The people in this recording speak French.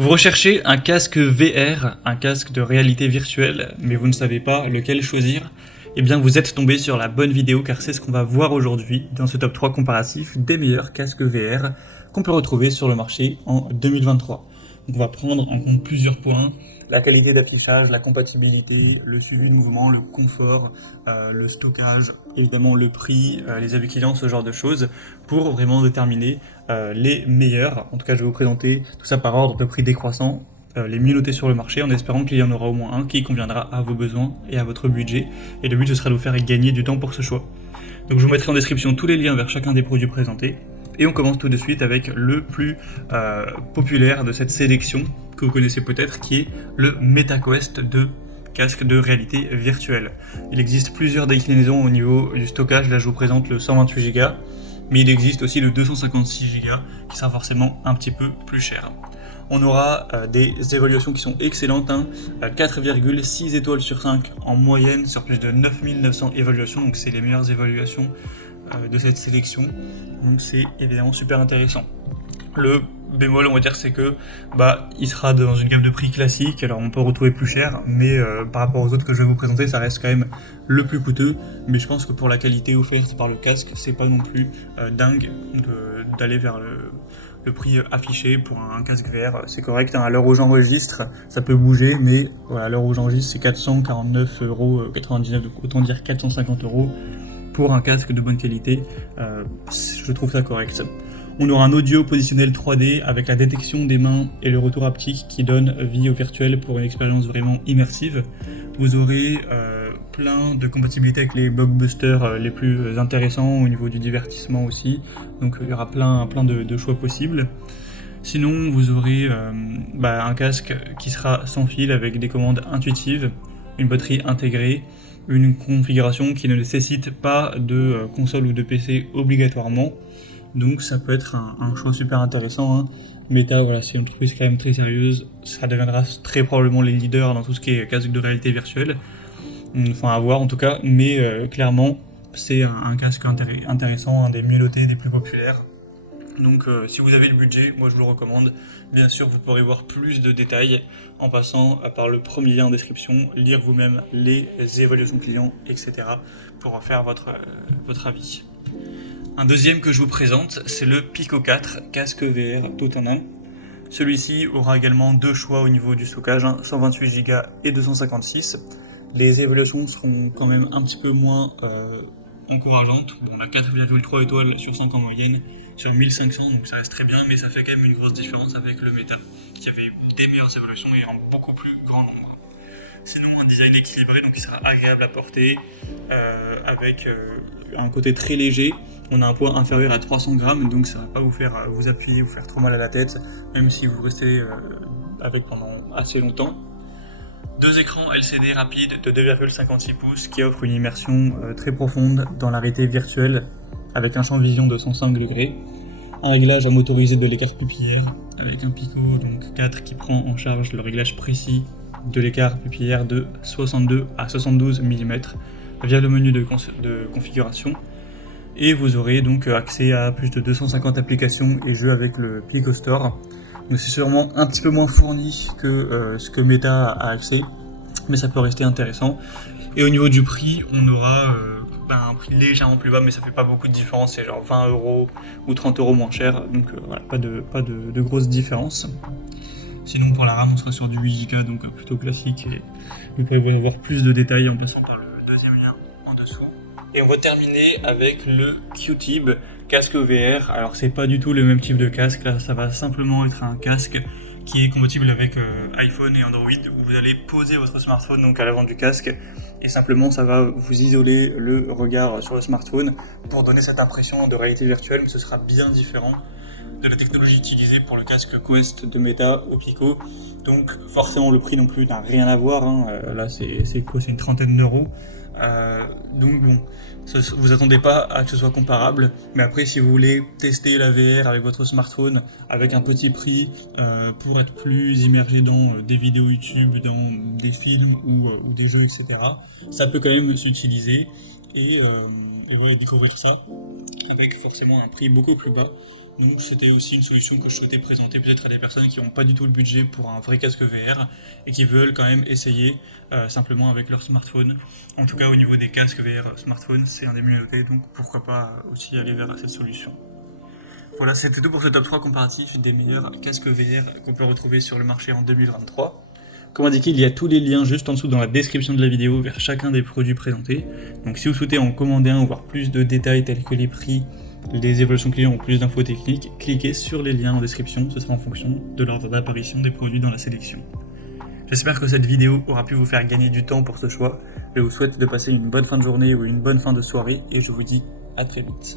Vous recherchez un casque VR, un casque de réalité virtuelle, mais vous ne savez pas lequel choisir? Eh bien vous êtes tombé sur la bonne vidéo car c'est ce qu'on va voir aujourd'hui dans ce top 3 comparatif des meilleurs casques VR qu'on peut retrouver sur le marché en 2023. Donc on va prendre en compte plusieurs points: la qualité d'affichage, la compatibilité, le suivi de mouvement, le confort, le stockage, évidemment le prix, les avis clients, ce genre de choses, pour vraiment déterminer les meilleurs. En tout cas, je vais vous présenter tout ça par ordre de prix décroissant, les mieux notés sur le marché, en espérant qu'il y en aura au moins un qui conviendra à vos besoins et à votre budget. Et le but, ce sera de vous faire gagner du temps pour ce choix. Donc je vous mettrai en description tous les liens vers chacun des produits présentés. Et on commence tout de suite avec le plus populaire de cette sélection, que vous connaissez peut-être, qui est le MetaQuest 2, casque de réalité virtuelle. Il existe plusieurs déclinaisons au niveau du stockage. Là je vous présente le 128 Go, mais il existe aussi le 256 Go qui sera forcément un petit peu plus cher. On aura des évaluations qui sont excellentes, 4,6 étoiles sur 5 en moyenne sur plus de 9900 évaluations, donc c'est les meilleures évaluations de cette sélection, donc c'est évidemment super intéressant. Le bémol, on va dire, c'est que il sera dans une gamme de prix classique. Alors on peut retrouver plus cher, mais par rapport aux autres que je vais vous présenter, ça reste quand même le plus coûteux. Mais je pense que pour la qualité offerte par le casque, c'est pas non plus dingue d'aller vers le prix affiché pour un casque VR. C'est correct, à l'heure où j'enregistre, ça peut bouger, mais voilà, à l'heure où j'enregistre, c'est 449,99 €, donc autant dire 450 € pour un casque de bonne qualité. Je trouve ça correct. On aura un audio positionnel 3D avec la détection des mains et le retour haptique qui donne vie au virtuel pour une expérience vraiment immersive. Vous aurez plein de compatibilités avec les blockbusters les plus intéressants au niveau du divertissement aussi. Donc il y aura plein de choix possibles. Sinon, vous aurez un casque qui sera sans fil avec des commandes intuitives, une batterie intégrée, une configuration qui ne nécessite pas de console ou de PC obligatoirement. Donc ça peut être un choix super intéressant. Meta, voilà, c'est une entreprise quand même très sérieuse. Ça deviendra très probablement les leaders dans tout ce qui est casque de réalité virtuelle. Enfin à voir en tout cas, mais clairement c'est un casque intéressant, un des mieux notés, des plus populaires. Donc si vous avez le budget, moi je vous le recommande. Bien sûr, vous pourrez voir plus de détails en passant par le premier lien en description, lire vous-même les évaluations clients, etc. pour faire votre avis. Un deuxième que je vous présente, c'est le Pico 4, casque VR tout en un. Celui-ci aura également deux choix au niveau du stockage, 128 Go et 256. Les évaluations seront quand même un petit peu moins encourageantes. On a 4,3 étoiles sur 5 en moyenne sur 1500, donc ça reste très bien, mais ça fait quand même une grosse différence avec le Meta, qui avait des meilleures évaluations et en beaucoup plus grand nombre. Sinon, un design équilibré, donc il sera agréable à porter, avec un côté très léger. On a un poids inférieur à 300 grammes, donc ça ne va pas vous faire vous appuyer, vous faire trop mal à la tête, même si vous restez avec pendant assez longtemps. Deux écrans LCD rapides de 2,56 pouces qui offrent une immersion très profonde dans la réalité virtuelle, avec un champ de vision de 105 degrés. Un réglage à motoriser de l'écart pupillaire, avec un Pico donc 4 qui prend en charge le réglage précis de l'écart pupillaire de 62 à 72 mm via le menu de configuration. Et vous aurez donc accès à plus de 250 applications et jeux avec le Pico Store. Donc c'est sûrement un petit peu moins fourni que ce que Meta a accès, mais ça peut rester intéressant. Et au niveau du prix, on aura un prix légèrement plus bas, mais ça fait pas beaucoup de différence, c'est genre 20 € ou 30 € moins cher, donc voilà, pas de grosse différence. Sinon pour la RAM, on sera sur du 8 Go, donc plutôt classique, et vous pourrez avoir plus de détails en passant par le deuxième lien en dessous. Et on va terminer avec le Q-Tib, casque VR. Alors c'est pas du tout le même type de casque, là ça va simplement être un casque qui est compatible avec iPhone et Android, où vous allez poser votre smartphone donc à l'avant du casque, et simplement ça va vous isoler le regard sur le smartphone pour donner cette impression de réalité virtuelle, mais ce sera bien différent de la technologie utilisée pour le casque Quest de Meta au Pico. Donc forcément le prix non plus n'a rien à voir, là c'est quoi, c'est une trentaine d'euros. Donc bon, vous attendez pas à que ce soit comparable, mais après si vous voulez tester la VR avec votre smartphone avec un petit prix pour être plus immergé dans des vidéos YouTube, dans des films ou des jeux, etc., ça peut quand même s'utiliser, et voilà, découvrir ça avec forcément un prix beaucoup plus bas. Donc c'était aussi une solution que je souhaitais présenter peut-être à des personnes qui n'ont pas du tout le budget pour un vrai casque VR et qui veulent quand même essayer simplement avec leur smartphone. En tout cas au niveau des casques VR smartphone, c'est un des mieux notés, donc pourquoi pas aussi aller vers cette solution. Voilà, c'était tout pour ce top 3 comparatif des meilleurs casques VR qu'on peut retrouver sur le marché en 2023. Comme indiqué, il y a tous les liens juste en dessous dans la description de la vidéo vers chacun des produits présentés. Donc si vous souhaitez en commander un ou voir plus de détails tels que les prix, les évaluations clients ou plus d'infos techniques, cliquez sur les liens en description, ce sera en fonction de l'ordre d'apparition des produits dans la sélection. J'espère que cette vidéo aura pu vous faire gagner du temps pour ce choix. Je vous souhaite de passer une bonne fin de journée ou une bonne fin de soirée et je vous dis à très vite.